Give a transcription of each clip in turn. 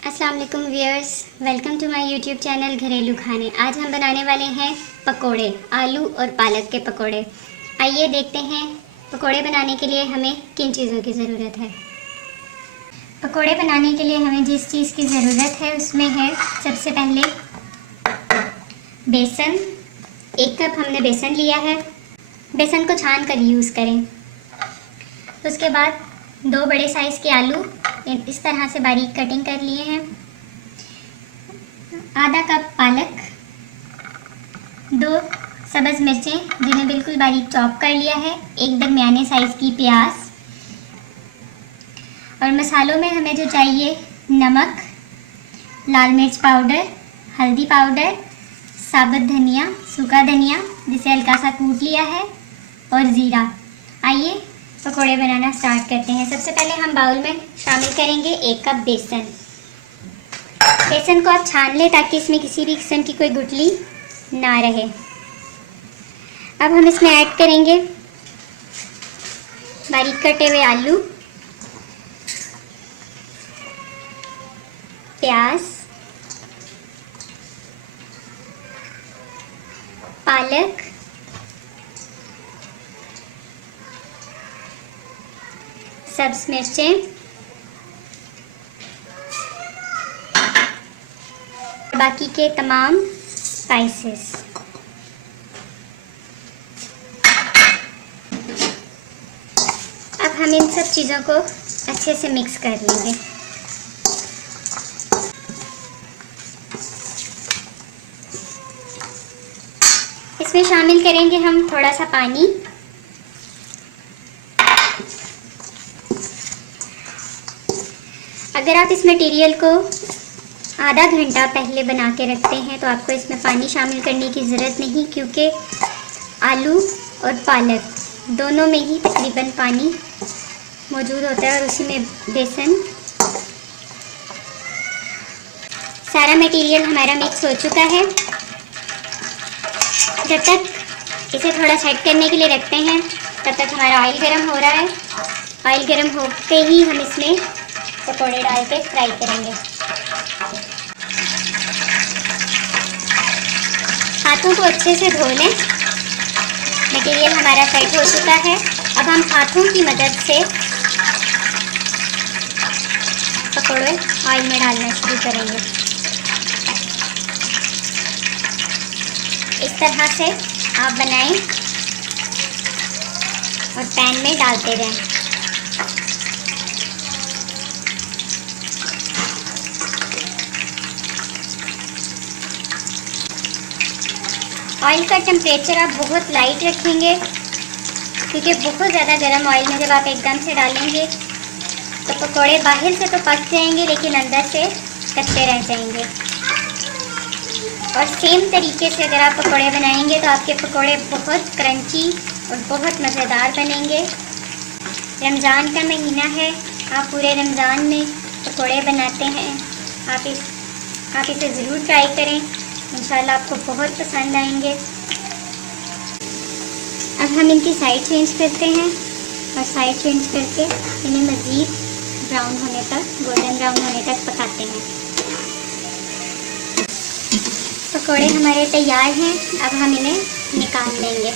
अस्सलाम वालेकुम viewers, welcome to my YouTube channel घरेलू खाने। आज हम बनाने वाले हैं पकोड़े, आलू और पालक के पकोड़े। आइए देखते हैं पकोड़े बनाने के लिए हमें किन चीज़ों की ज़रूरत है। पकोड़े बनाने के लिए हमें जिस चीज़ की ज़रूरत है उसमें है सबसे पहले बेसन। 1 कप हमने बेसन लिया है। बेसन को छान कर यूज़ करें। उसके बाद 2 बड़े साइज़ के आलू इस तरह से बारीक कटिंग कर लिए हैं। आधा कप पालक, 2 सब्ज़ मिर्चें जिन्हें बिल्कुल बारीक चॉप कर लिया है, 1 दरमियाने साइज़ की प्याज। और मसालों में हमें जो चाहिए नमक, लाल मिर्च पाउडर, हल्दी पाउडर, साबुत धनिया, सूखा धनिया जिसे हल्का सा कूट लिया है और ज़ीरा। आइए पकोड़े बनाना स्टार्ट करते हैं। सबसे पहले हम बाउल में शामिल करेंगे 1 कप बेसन। बेसन को आप छान लें ताकि इसमें किसी भी किस्म की कोई गुठली ना रहे। अब हम इसमें ऐड करेंगे बारीक कटे हुए आलू, प्याज, पालक, सब्ज मिर्चें, बाकी के तमाम स्पाइसेस। अब हम इन सब चीज़ों को अच्छे से मिक्स कर लेंगे। इसमें शामिल करेंगे हम थोड़ा सा पानी। अगर आप इस मटेरियल को आधा घंटा पहले बना के रखते हैं तो आपको इसमें पानी शामिल करने की ज़रूरत नहीं, क्योंकि आलू और पालक दोनों में ही तकरीबन पानी मौजूद होता है और उसी में बेसन। सारा मटेरियल हमारा मिक्स हो चुका है। जब तक इसे थोड़ा सेट करने के लिए रखते हैं तब तक हमारा ऑयल गर्म हो रहा है। ऑयल गर्म होते ही हम इसमें पकौड़े डाल के फ्राई करेंगे। हाथों को अच्छे से धो लें। मटेरियल हमारा सेट हो चुका है। अब हम हाथों की मदद से पकौड़े ऑयल में डालना शुरू करेंगे। इस तरह से आप बनाएं और पैन में डालते रहें। ऑयल का टेम्परेचर आप बहुत लाइट रखेंगे, क्योंकि बहुत ज़्यादा गर्म ऑयल में जब आप एकदम से डालेंगे तो पकोड़े बाहर से तो पक जाएंगे लेकिन अंदर से कच्चे रह जाएंगे। और सेम तरीके से अगर आप पकोड़े बनाएंगे तो आपके पकोड़े बहुत क्रंची और बहुत मज़ेदार बनेंगे। रमज़ान का महीना है, आप पूरे रमज़ान में पकोड़े बनाते हैं। आप इसे ज़रूर ट्राई करें, इंशाल्लाह आपको बहुत पसंद आएंगे। अब हम इनकी साइड चेंज करते हैं और साइड चेंज करके इन्हें मज़ीद ब्राउन होने तक, गोल्डन ब्राउन होने तक पकाते हैं। पकोड़े हमारे तैयार हैं। अब हम इन्हें निकाल लेंगे।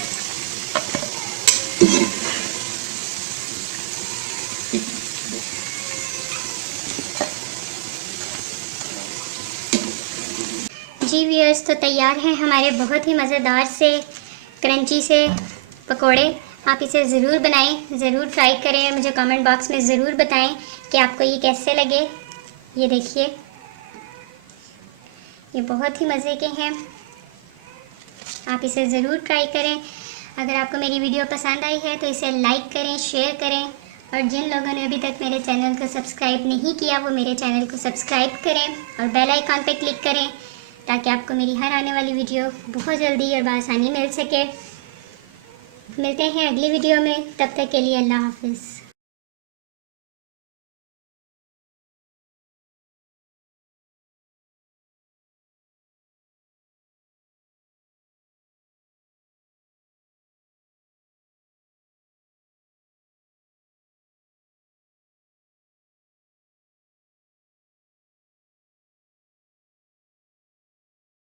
जी व्यूअर्स, तो तैयार हैं हमारे बहुत ही मज़ेदार से क्रंची से पकोड़े। आप इसे ज़रूर बनाएं, ज़रूर ट्राई करें। मुझे कमेंट बॉक्स में ज़रूर बताएं कि आपको ये कैसे लगे। ये देखिए, ये बहुत ही मज़े के हैं। आप इसे ज़रूर ट्राई करें। अगर आपको मेरी वीडियो पसंद आई है तो इसे लाइक करें, शेयर करें, और जिन लोगों ने अभी तक मेरे चैनल को सब्सक्राइब नहीं किया वो मेरे चैनल को सब्सक्राइब करें और बेल आइकन पर क्लिक करें ताकि आपको मेरी हर आने वाली वीडियो बहुत जल्दी और बआसानी मिल सके। मिलते हैं अगली वीडियो में, तब तक के लिए अल्लाह हाफ़िज़।